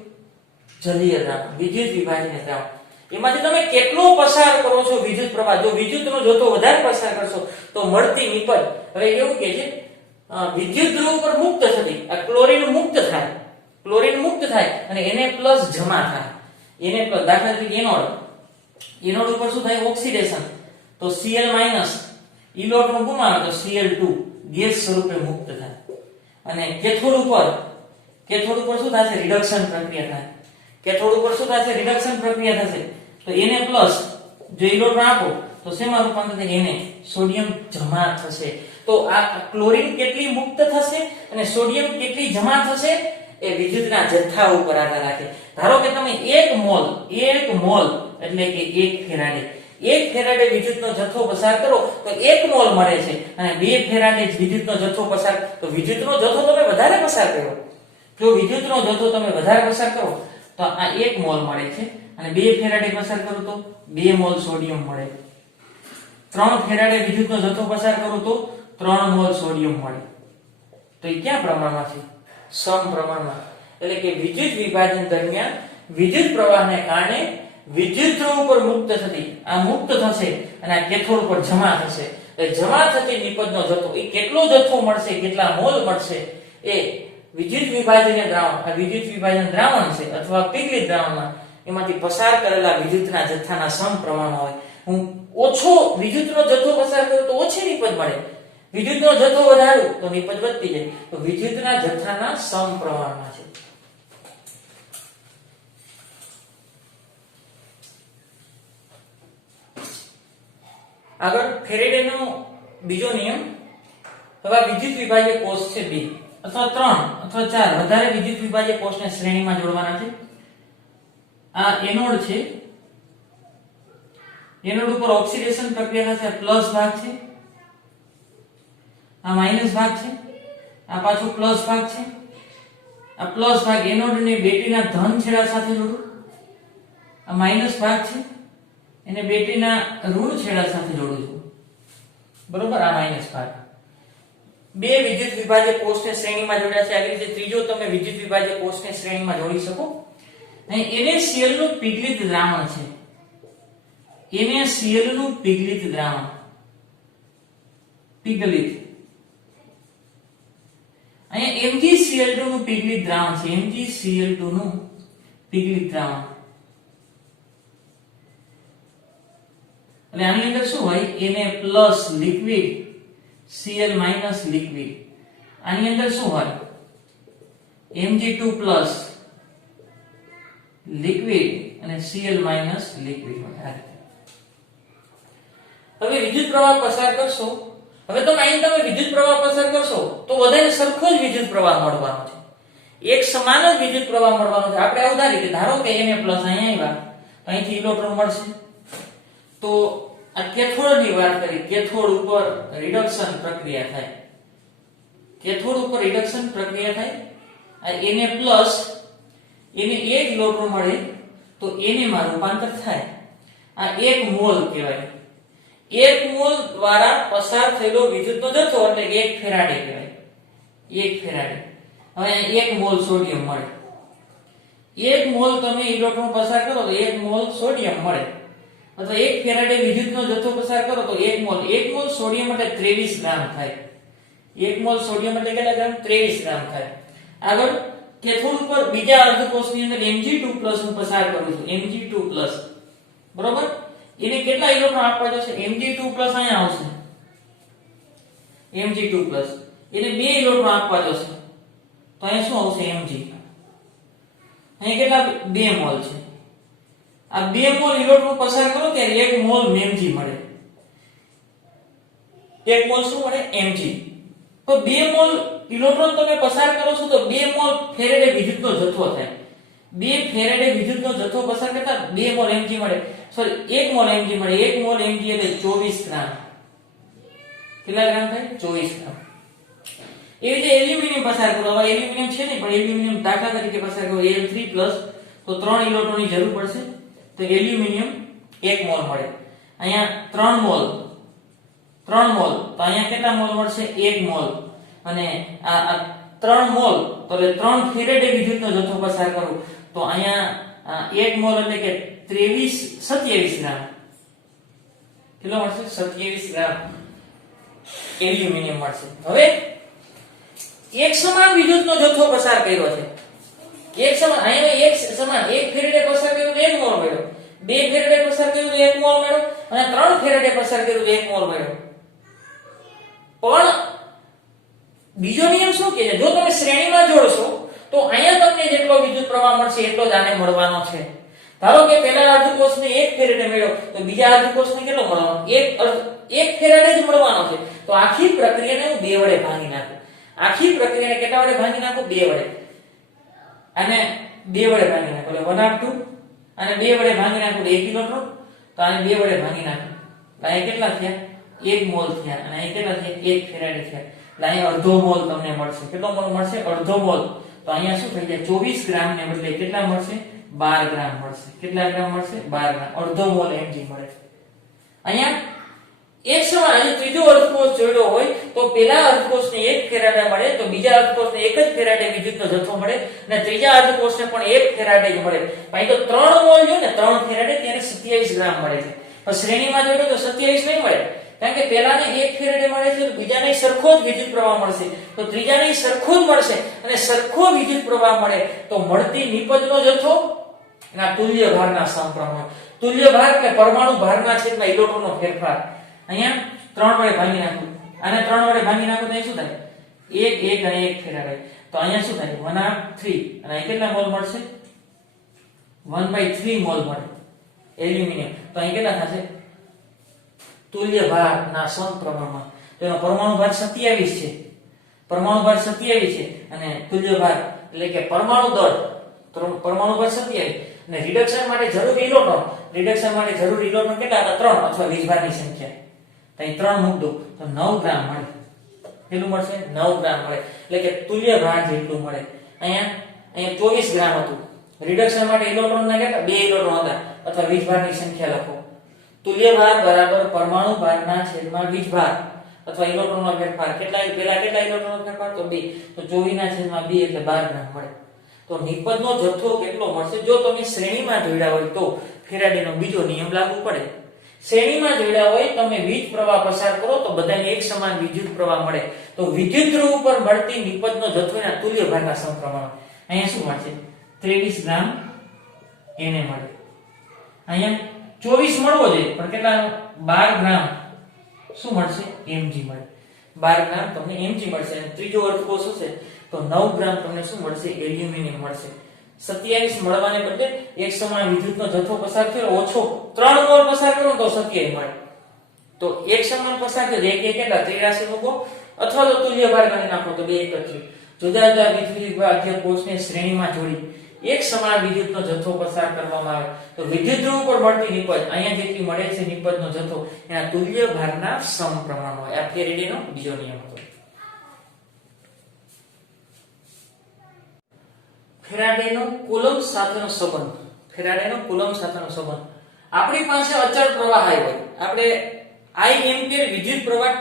જલીય દ્રાવણ, વિદ્યુત વિભાજનીય દ્રાવણ. એમાંથી તમે કેટલો પસાર કરો છો વિદ્યુત પ્રવાહ? જો વિદ્યુતનો જથ્થો વધારે પસાર કરશો તો મળતી નિપજ, હવે એવું કે છે વિદ્યુત ધ્રુવ પર મુક્ત થતી, આ ક્લોરીન મુક્ત થાય, અને Na+ જમા થાય. Na+, દાખલા તરીકે એનોડ ઉપર શું થાય? ઓક્સિડેશન, તો Cl- ઇલેક્ટ્રોન ગુમાવે તો Cl2 ગેસ સ્વરૂપે મુક્ત થાય. અને કેથોડ ઉપર શું થશે? રિડક્શન પ્રક્રિયા થશે. તો Na+ જો ઇલેક્ટ્રોન આપો તો શેમાં રૂપાંતર થાય? Na, સોડિયમ જમા થશે. તો આ ક્લોરીન કેટલી મુક્ત થશે અને સોડિયમ કેટલી જમા થશે એ વિદ્યુતના જથ્થા ઉપર આધાર રાખે. ધારો કે તમે 1 મોલ એટલે કે 1 ફેરાડે વિદ્યુતનો જથ્થો પસાર કરો તો 1 મોલ મળે છે, અને 2 ફેરાડે વિદ્યુતનો જથ્થો પસાર, તો વિદ્યુતનો જથ્થો તમે વધારે પસાર કરો. જો વિદ્યુતનો જથ્થો તમે વધારે પસાર કરો તો આ 1 મોલ મળે છે, અને 2 ફેરાડે પસાર કરો તો 2 મોલ સોડિયમ મળે. 3 ફેરાડે વિદ્યુતનો જથ્થો પસાર કરો તો 3 મોલ સોડિયમ મળે. તો એ કયા પ્રમાણમાં છે? સમપ્રમાણમાં. એટલે કે વિદ્યુત વિભાજન દરમિયાન વિદ્યુત પ્રવાહને કારણે વિદ્યુત ધ્રુવ ઉપર મુક્ત થતી, આ મુક્ત થશે અને આ કેથોડ પર જમા થશે. એટલે જમા થતી નિપજનો જથ્થો એ કેટલો જથ્થો મળશે, કેટલા મોલ મળશે, એ વિદ્યુત વિભાજનીય દ્રાવણ, આ વિદ્યુત વિભાજન દ્રાવણ છે અથવા પીગલિત દ્રાવણમાં એમાંથી પસાર કરેલા વિદ્યુતના જથ્થાના સમપ્રમાણમાં હોય. હું ઓછો વિદ્યુતનો જથ્થો પસાર કરું તો ઓછી નિપજ મળે, વિદ્યુતનો જથ્થો વધારું તો નિપજ વધતી જાય. તો વિદ્યુતના જથ્થાના સમપ્રમાણમાં છે. આગળ ફેરેડેનો બીજો નિયમ. હવે વિદ્યુત વિભાજ્ય કોષ છે 2 અથવા 3 અથવા 4 વધારે વિદ્યુત વિભાજ્ય કોષને શ્રેણીમાં જોડવાના છે. આ એનોડ છે, એનોડ ઉપર ઓક્સિડેશન પ્રક્રિયા થશે, પ્લસ ભાગ છે, આ માઈનસ ભાગ છે, આ પાછું પ્લસ ભાગ છે. આ પ્લસ ભાગ એનોડને બેટરીના ધન છેડા સાથે જોડું, આ માઈનસ ભાગ છે એને બેટરીના ઋણ છેડા સાથે જોડું છું, બરોબર. આ માઈનસ ભાગ 2 વિદ્યુત વિભાજ્ય કોષને શ્રેણીમાં જોડ્યા છે. આવી રીતે ત્રીજો તમે વિદ્યુત વિભાજ્ય કોષને શ્રેણીમાં જોડી શકો. અહીં NaCl નું પીગલિત દ્રાવણ છે, NaCl નું પીગલિત દ્રાવણ, પીગલિત. અહીંયા MgCl2 નું પીગલિત દ્રાવણ છે, MgCl2 નું પીગલિત દ્રાવણ. એટલે આની અંદર શું હોય Na plus liquid Cl minus liquid આની અંદર શું હોય Mg2 પ્લસ લિક્વિડ અને Cl માઈનસ લિક્વિડ હોય. હવે વિદ્યુત પ્રવાહ પસાર કરશો હવે તમે અહીં તમે વિદ્યુત પ્રવાહ પસાર કરશો તો બધાને સરખો જ વિદ્યુત પ્રવાહ મળવાનો છે એક સમાન જ વિદ્યુત પ્રવાહ મળવાનો છે. આપણે આવું ધારીએ કે ધારો કે Na પ્લસ અહીંયા આવ્યા અહીંથી ઇલેક્ટ્રોન મળશે તો આ કેથોડની વાત કરી કેથોડ ઉપર રિડક્શન પ્રક્રિયા થાય કેથોડ ઉપર રિડક્શન પ્રક્રિયા થાય આ Na પ્લસ એને 1 ઇલેક્ટ્રોન મળે તો Na માં રૂપાંતર થાય આ 1 મોલ કહેવાય 1 મોલ દ્વારા પસાર થયેલો વિદ્યુતનો જથ્થો એટલે 1 ફેરાડે કહેવાય 1 ફેરાડે. હવે 1 મોલ સોડિયમ મળે 1 મોલ તમે ઇલેક્ટ્રોન પસાર કરો તો 1 મોલ સોડિયમ મળે અથવા 1 ફેરાડે વિદ્યુતનો જથ્થો પસાર કરો તો 1 મોલ સોડિયમ માટે 23 ગ્રામ થાય 1 મોલ સોડિયમ એટલે કેટલા ગ્રામ 23 ગ્રામ થાય. આગળ કેથોડ ઉપર બીજા અર્ધકોષની અંદર Mg2+ હું પસાર કરું છું Mg2+ બરોબર એને કેટલા ઇલેક્ટ્રોન આપવા જશે Mg2+ અહીંયા આવશે Mg2+ એને 2 ઇલેક્ટ્રોન આપવા જશે તો અહીંયા શું આવશે Mg અહીંયા કેટલા 2 મોલ છે આ 2 મોલ ઇલેક્ટ્રોન પસાર કરો ત્યારે 1 મોલ Mg મળે 1 મોલ શું મળે Mg તો 2 મોલ ઇલેક્ટ્રોન તમે પસાર કરો છો તો 2 મોલ ફેરેડે વિદ્યુતનો જથ્થો થાય 2 ફેરેડે વિદ્યુતનો જથ્થો પસાર કરતા 2 મોલ Mg મળે સોરી 1 મોલ Mg મળે 1 મોલ Mg એટલે 24 ગ્રામ કેટલા ગ્રામ થાય 24 ગ્રામ. એવી રીતે એલ્યુમિનિયમ પસાર કરો હવે એલ્યુમિનિયમ છે ને પણ એલ્યુમિનિયમ દાખલા તરીકે પસાર કરો Al3+ તો 3 ઇલેક્ટ્રોનની જરૂર પડશે તો એલ્યુમિનિયમ 1 મોલ મળે અહીંયા 3 મોલ તો અહીંયા કેટલા મોલ મળશે 1 મોલ અને આ 3 મોલ તો એટલે 3 ફેરેડે વિદ્યુતનો જથ્થો પસાર કરું તો અહીંયા 1 મોલ એટલે કે 27 ગ્રામ કેટલો મળશે 27 ગ્રામ એલ્યુમિનિયમ મળશે. હવે એક સમાન વિદ્યુતનો જથ્થો પસાર કર્યો છે એક સમાન અહીંયા એક સમાન 1 ફેરેડે પસાર કર્યો તો 1 મોલ મળ્યો 2 ફેરેડે પસાર કર્યું તો 1 મોલ મળ્યો અને 3 ફેરેડે પસાર કર્યું તો 1 મોલ મળ્યો. પણ બીજો નિયમ શું કહે છે જો તમે શ્રેણીમાં જોડશો તો અહીંયા તમને જેટલો વિદ્યુત પ્રવાહ મળશે એટલો જ આને મળવાનો છે. ધારો કે પહેલા અર્ધકોષને 1 ફેરેડે મળ્યો તો બીજા અર્ધકોષને કેટલો મળવાનો 1 ફેરેડે જ મળવાનો છે. તો આખી પ્રક્રિયાને હું 2 વડે ભાંગી નાખું આખી પ્રક્રિયાને કેટલા વડે ભાંગી નાખું 2 વડે અને 2 વડે ભાંગી નાખું એટલે 1/2 અને 2 વડે ભાંગી નાખું 1 ઇલેક્ટ્રોન તો આને 2 વડે ભાંગી નાખું તો અહીંયા કેટલા થયા 1 મોલ થયા અને અહીં કેટલા થયા 1 ફેરાડે થયા એટલે અહીંયા અડધો મોલ તમને મળશે કેટલો મોલ મળશે અડધો મોલ તો અહીંયા શું થઈ જાય 24 ગ્રામ ને બદલે કેટલા મળશે 12 ગ્રામ મળશે કેટલા ગ્રામ મળશે 12 ગ્રામ અડધો મોલ Mg મળે. અહીંયા એક સમાન આજે ત્રીજો અર્ધકોષ જોડ્યો હોય તો પેલા અર્ધકોષને 1 ફેરાડે મળે તો બીજા અર્ધકોષને 1 જ ફેરાડે વિદ્યુતનો જથ્થો મળે અને ત્રીજા અર્ધકોષને પણ 1 ફેરાડે જ મળે. અહીં તો 3 મોલ જો ને 3 ફેરાડે ત્યારે 27 ગ્રામ મળે છે પણ શ્રેણીમાં જોડ્યો તો 27 નહીં મળે કારણ કે પહેલાને 1 ફેરાડે મળે છે તો બીજાને સરખો જ વિદ્યુત પ્રવાહ મળશે તો ત્રીજાને સરખો જ મળશે અને સરખો વિદ્યુત પ્રવાહ મળે તો મળતી નિપજનો જથ્થો એના તુલ્ય ભારના સમપ્રમાણ તુલ્ય ભાર એટલે પરમાણુ ભારના છેદમાં ઇલેક્ટ્રોનનો ફેરફાર અહીંયા 3 વડે ભાંગી નાખું આને 3 વડે ભાંગી નાખું તો શું થાય 1 અને 1 ફેરાડે તો અહીંયા શું થાય 1/3 અને અહીં કેટલા મોલ મળશે 1/3 મોલ મળે એલ્યુમિનિયમ તો અહીં કેટલા થશે તુલ્ય ભારના સમપ્રમાણમાં તેનો પરમાણુ ભાર 27 છે પરમાણુ ભાર 27 છે અને તુલ્ય ભાર એટલે કે પરમાણુ દળ પરમાણુ ભાર 27 અને રિડક્શન માટે જરૂરી ઇલેક્ટ્રોન કેટલા હતા 3 અથવા વીજભારની સંખ્યા તો અહીં 3 મૂક દો તો 9 ગ્રામ મળે કેટલું મળશે 9 ગ્રામ મળે એટલે કે તુલ્ય ભાર જેટલું મળે. અહીંયા 24 ગ્રામ હતું રિડક્શન માટે ઇલેક્ટ્રોનના કેટલા 2 ઇલેક્ટ્રોન હતા અથવા વીજભારની સંખ્યા લખો તુલ્ય ભાર બરાબર પરમાણુ ભારના છેદમાં વીજભાર અથવા ઇલેક્ટ્રોનનો ફેરફાર કેટલા ઇલેક્ટ્રોનનો ફેરફાર તો 2 તો 24/2 એટલે 12 ગ્રામ મળે. તો નિપજનો જથ્થો કેટલો મળશે જો તમે શ્રેણીમાં જોડ્યા હોય તો ફેરાડેનો બીજો નિયમ લાગુ પડે. શ્રેણીમાં જોડ્યા હોય તમે વીજ પ્રવાહ પસાર કરો તો બધાને એક સમાન વિદ્યુત પ્રવાહ મળે તો વિદ્યુત ધ્રુવ ઉપર મળતી નિપજનો જથ્થો એના તુલ્ય ભારના સમપ્રમાણ અહીંયા શું મળશે 23 ગ્રામ એને મળે અહીંયા 24 મળવો જોઈએ પણ કેટલા 12 ગ્રામ શું મળશે mg મળે 12 ગ્રામ તમને mg મળશે અને ત્રીજો અર્ધકોષ હશે તો 9 ગ્રામ તમને શું મળશે એલ્યુમિનિયમ મળશે 27 મળવાને બદલે એક સમાન વિદ્યુતનો જથ્થો પસાર થયો ઓછો 3 મોલ પસાર કરો તો 27 મળે તો એક સમાન પસાર થયો એક કેટલા 83 મૂકો અથવા તો તુલ્ય ભાર ગણી નાખો તો બે એક જ જુદા જુદા વિદ્યુત વિભાજ્ય કોષને શ્રેણીમાં જોડી એક સમાન વિદ્યુતનો જથ્થો પસાર કરવામાં આવે તો વિદ્યુત ધ્રુવ પર મળતી નિપજ અહીંયા જેટલી મળે છે નિપજનો જથ્થો એના તુલ્ય ભારના સમપ્રમાણ હોય આ ફેરેડેનો બીજો નિયમ હતો ફેરાડેનો કુલમ્બ સાથેનો સંબંધ ફેરાડેનો કુલમ્બ સાથેનો સંબંધ આપણી પાસે અચળ પ્રવાહ હોય આપણે I એમ્પિયર વિદ્યુત પ્રવાહ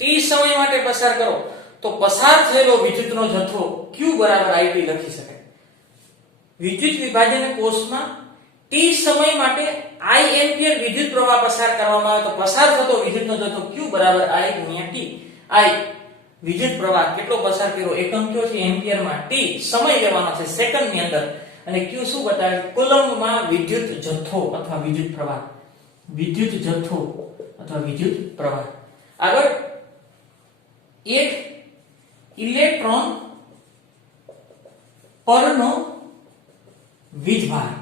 t સમય માટે પસાર કરો તો પસાર થયેલો વિદ્યુતનો જથ્થો q બરાબર IT લખી શકાય વિદ્યુત વિભાજન કોષમાં t સમય માટે I એમ્પિયર વિદ્યુત પ્રવાહ પસાર કરવામાં આવે તો પસાર થતો વિદ્યુતનો જથ્થો q બરાબર I ગુણ્યા t I વિદ્યુત પ્રવાહ કેટલો પસાર કર્યો એકમ કયો છે એમ્પિયરમાં t સમય લેવાનો છે સેકન્ડ ની અંદર અને q શું બતાવે કુલમ્બમાં વિદ્યુત જથ્થો અથવા વિદ્યુત પ્રવાહ વિદ્યુત જથ્થો અથવા વિદ્યુત પ્રવાહ આગળ એક ઇલેક્ટ્રોન પરનો વીજભાર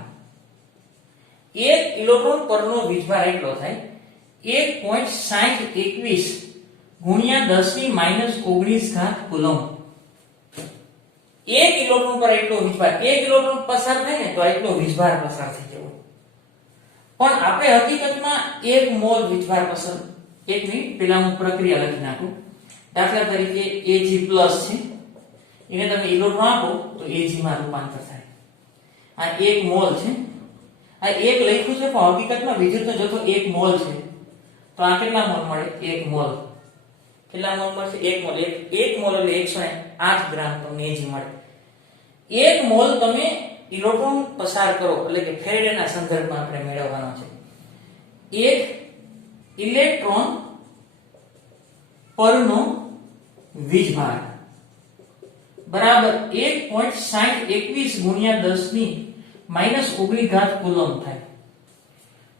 એક ઇલેક્ટ્રોન પરનો વીજભાર એટલો થાય 1.6021 ગુણ્યા 10 ની -19 ઘાત કુલમ્બ એક ઇલેક્ટ્રોન પર એટલો વીજભાર એક ઇલેક્ટ્રોન પસાર થાય ને તો એટલો વીજભાર પસાર થઈ જવો પણ આપણે હકીકતમાં 1 મોલ વીજભાર પસાર એક મિનિટ પહેલા હું પ્રક્રિયા લખી નાખું દાખલા તરીકે Ag+ છે એને તમે ઇલેક્ટ્રોન આપો તો Ag માં રૂપાંતર થાય આ 1 મોલ છે આ 1 લખ્યું છે પણ હકીકતમાં વિદ્યુતનો જથ્થો 1 મોલ છે તો આ કેટલા મોલ મળે 1 મોલ કેટલા મોલ મળશે 1 મોલ 1 મોલ એટલે 108 ગ્રામ તમને Ag મળે 1 મોલ તમે ઇલેક્ટ્રોન પસાર કરો એટલે કે ફેરેડેના સંદર્ભમાં આપણે મેળવવાનો છે એક ઇલેક્ટ્રોન પરનો વીજભાર બરાબર 1.6021 ગુણ્યા 10 ની -19 ઘાત કુલમ્બ થાય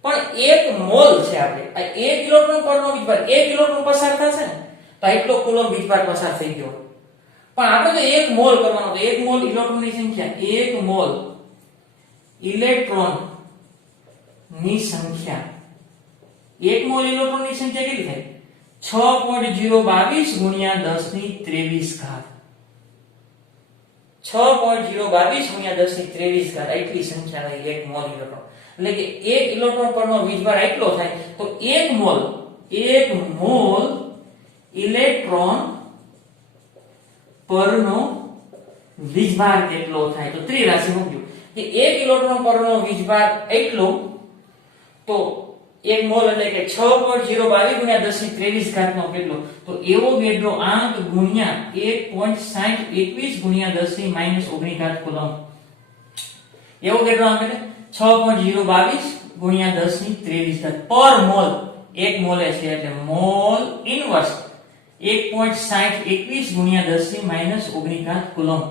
પણ 1 મોલ છે આપણે આ 1 ઇલેક્ટ્રોન પરનો વીજભાર 1 ઇલેક્ટ્રોન પસાર થશે ને તો એટલો કુલમ્બ વીજભાર પસાર થઈ ગયો પણ આપણે તો 1 મોલ કરવાનો તો 1 મોલ ઇલેક્ટ્રોનની સંખ્યા 1 મોલ ઇલેક્ટ્રોન ની સંખ્યા 1 મોલ ઇલેક્ટ્રોનની સંખ્યા કેટલી થાય 6.022 ગુણ્યા 10 ની 23 ઘાત 6.022 ગુણ્યા 10 ની 23 ઘાત એટલી સંખ્યા થાય 1 મોલ ઇલેક્ટ્રોન એટલે કે 1 ઇલેક્ટ્રોન પરનો વીજભાર એટલો થાય તો 1 મોલ ઇલેક્ટ્રોન પરનો વીજભાર કેટલો થાય તો ત્રિરાશિ મૂકજો કે 1 ઇલેક્ટ્રોન પરનો વીજભાર એટલો તો 1 મોલ એટલે કે 6.022 ગુણ્યા 10 ની 23 ઘાત નો કેટલો તો એવોગેડ્રો આંક ગુણ્યા 1.6021 ગુણ્યા 10 ની -19 ઘાત કુલમ્બ એવોગેડ્રો આંક એટલે 6.022 ગુણ્યા 10 ની 23 ઘાત પર મોલ 1 મોલે છે એટલે મોલ ઇનવર્સ 1.6021 ગુણ્યા 10 ની -19 ઘાત કુલમ્બ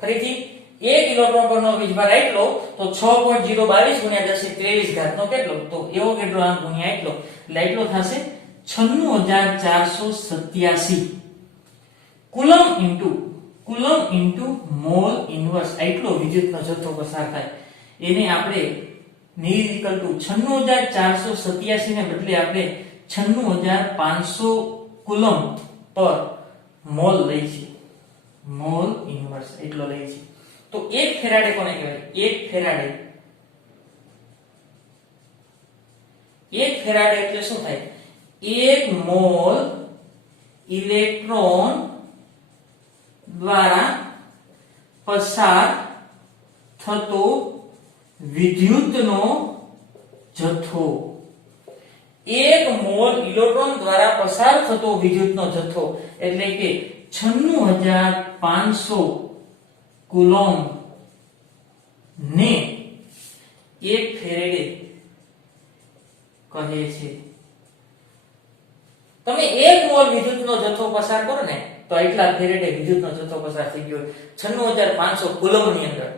ફરીથી 1 ઇલેક્ટ્રોન પરનો વીજભાર એટલો તો 6.022 ગુણ્યા 10 ની 23 ઘાત નો કેટલો તો એવોગેડ્રો આંક ગુણ્યા એટલો એટલે એટલો થશે 96487 કુલમ્બ ઇન્ટુ મોલ ઇનવર્સ એટલો વિદ્યુતનો જથ્થો પસાર થાય એને આપણે નિરીકલ ટુ 96487 ને બદલે આપણે 96500 કુલમ્બ પર મોલ લઈ છે મોલ ઇનવર્સ એટલો લઈ છે તો 1 ફેરાડે કોને કહેવાય 1 ફેરાડે એટલે શું થાય 1 મોલ ઇલેક્ટ્રોન દ્વારા પસાર થતો વિદ્યુતનો જથ્થો 1 મોલ ઇલેક્ટ્રોન દ્વારા પસાર થતો વિદ્યુતનો જથ્થો એટલે કે 96500 કુલોમ્બ ને 1 ફેરેડે કહે છે તમે 1 મોલ વિદ્યુતનો જથ્થો પસાર કરો ને તો એટલા ફેરેડે વિદ્યુતનો જથ્થો પસાર થઈ ગયો 96500 કુલોમ્બ ની અંદર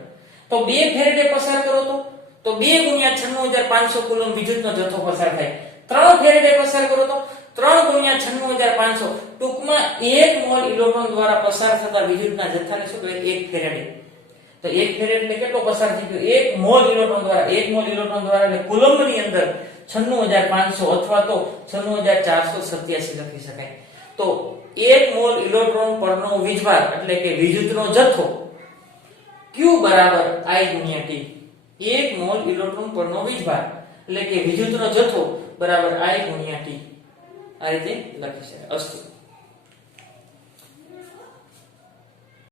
તો 2 ફેરેડે પસાર કરો તો તો 2 ગુણ્યા 96500 કુલમ વિદ્યુતનો જથ્થો પસાર થાય. 3 ફેરેડે પસાર કરો તો 3 ગુણ્યા 96500 ટૂંકમાં 1 મોલ ઇલેક્ટ્રોન દ્વારા પસાર થતા વિદ્યુતના જથ્થાને શું કહેવાય? 1 ફેરેડે. તો 1 ફેરેડ એટલે કેટલો પસાર થઈ ગયો? 1 મોલ ઇલેક્ટ્રોન દ્વારા. 1 મોલ ઇલેક્ટ્રોન દ્વારા એટલે કુલમની અંદર 96500 અથવા તો 96487 લખી શકાય. તો 1 મોલ ઇલેક્ટ્રોન પરનો વીજભાર એટલે કે વિદ્યુતનો જથ્થો Q બરાબર I ગુણ્યા T. 1 મોલ ઇલેક્ટ્રોન પરનો વીજભાર એટલે કે વિદ્યુતનો જથ્થો બરાબર I ગુણ્યા T. આ રીતે લખી શકાય. અસ્તુ.